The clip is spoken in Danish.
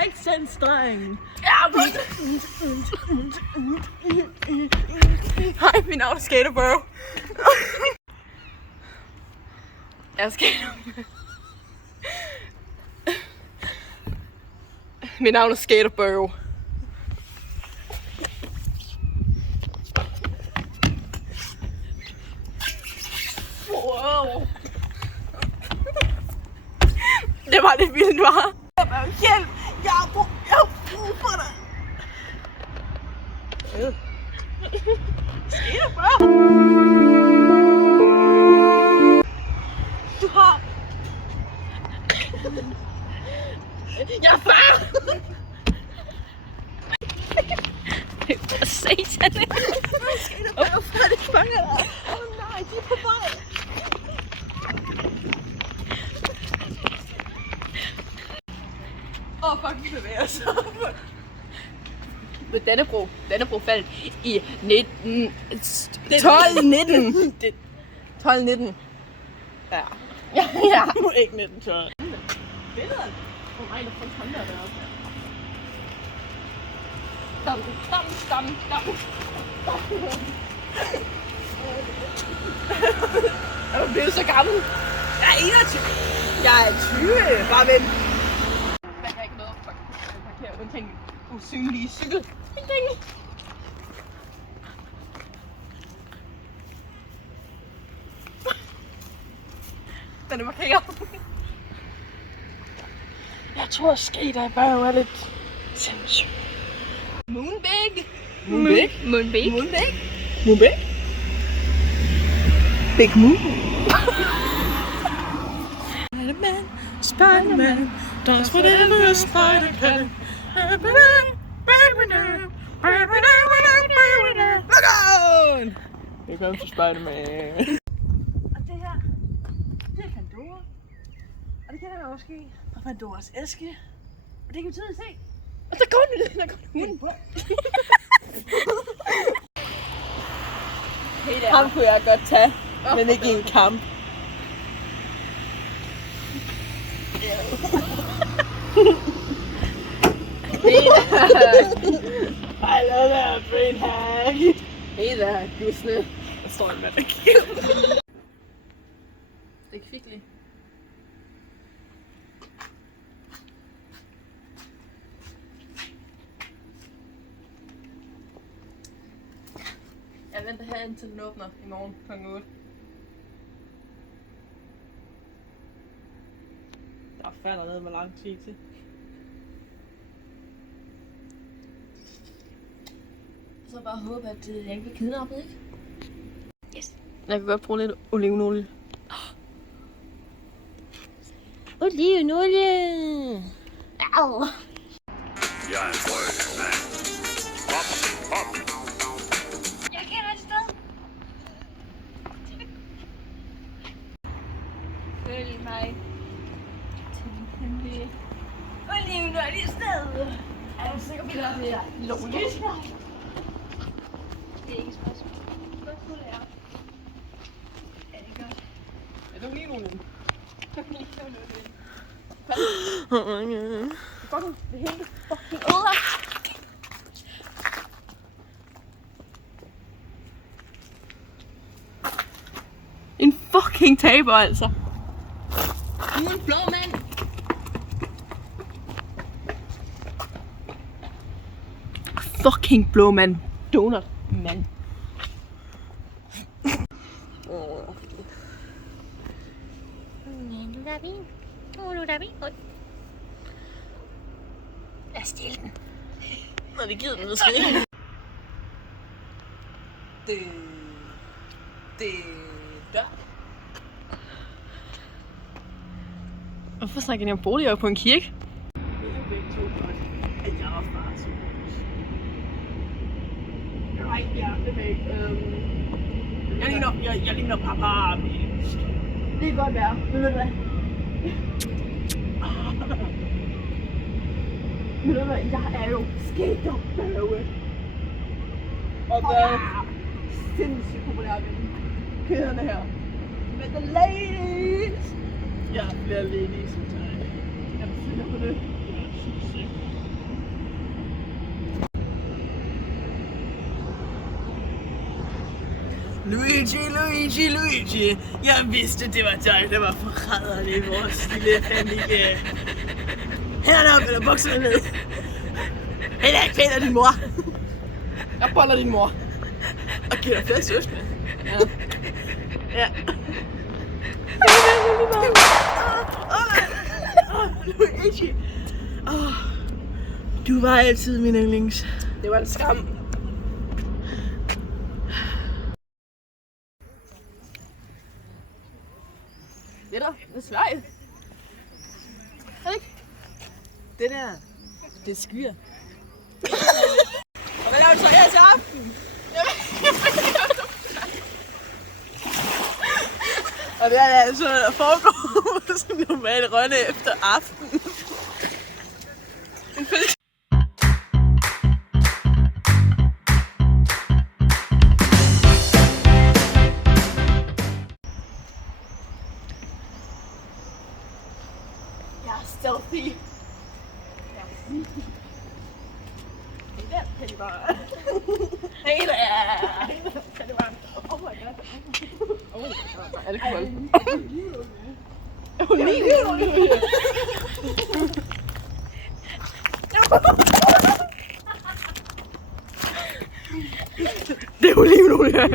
Tricks-dreng. Ja, hej, mit navn er Skaterbro. Jeg er skater. Mit navn er Skaterbro. Wow. Det var lidt vildt, var. Hjælp! Jeg har brug for dig! Skaterbro! Du har... Jeg er far! Det var satan. Skaterbro, Fredrik fanger dig! Åh nej, de er på vej! Fuck, vi bevæger os op. Dannebro faldt i 12-19. Ja. Ja. Ikke 1912. Billederne. Hvor mig, der får håndter deroppe. Dam. Jeg er blevet så gammel. Jeg er 21. Jeg er 20. Bare vent. Jeg kan ikke noget at parkere uden den usynlige cykel. Den er markeret. Jeg tror, skaterbro er lidt sindssygt. Moonbig. Big Moon. Spider-Man, does whatever a spider can. Look on! Here comes the Spider-Man. Og det her, det er Pandora. Og det kender man måske fra Pandoras æske. Og det kan vi tydeligt se. Og der går den hunden på. Ham kunne jeg godt tage, men ikke i en kamp. I love that brain hack. Hey der, Gusne. Der står en mand. Det er kvickligt. Jeg venter herinde til den åbner i morgen kl. 8. Der falder ned med lang tid til. Så bare håbe, at jeg ikke bliver kidnappet, ikke? Yes. Jeg kan godt bruge lidt olivenolie. Olivenolie! Au! Jeg er en frø, mand. Hop. Jeg kender et sted! Følg mig til den hemmelige olivenolie sted. Er du sikker på, at det er lovligt? Det er ikke et spørgsmål. Spørgsmålet er det godt? Er det olivenolien? Godt, det hele fucking ødelagt. En fucking taber, altså. Du er en blå mand. Fucking blå mand. Donut mand. Lad os stjæle den. Nå, det gider den måske ikke. Det dør. Hvorfor snakker de om boliger på en kirke? Jeg er begge to godt, at jeg var far til hus. Nej, ja, det ved jeg ikke. Jeg ligner papa mest. Det kan godt være, men ved du hvad? Men ved du hvad, jeg er jo skaterbøve. Og Og jeg er sindssygt populær med kvinderne her. Med the ladies! jeg bliver ladies med dig. Jeg er sikker på det. Jeg er så sikker. Luigi. Jeg vidste, det var dig, der var forræderen i vores lille familie. Hænderne op, eller bukserne ned. Eller jeg kender din mor. Jeg boller din mor. Og giver dig flere søskende. Ja. Ja. Luigi. Du var altid min yndlings. Det var en skam. Det er Sverige. Er det ikke? Det der, det skyer. Hvad laver du så her til aften? Og det er altså noget, der foregår som normalt rønne efter aften. Jeg er stealthy. Hey der, Pennybar. Hey der. Pennybar. Oh my god. Oh my god. Er det koldt? Det er olivenolie.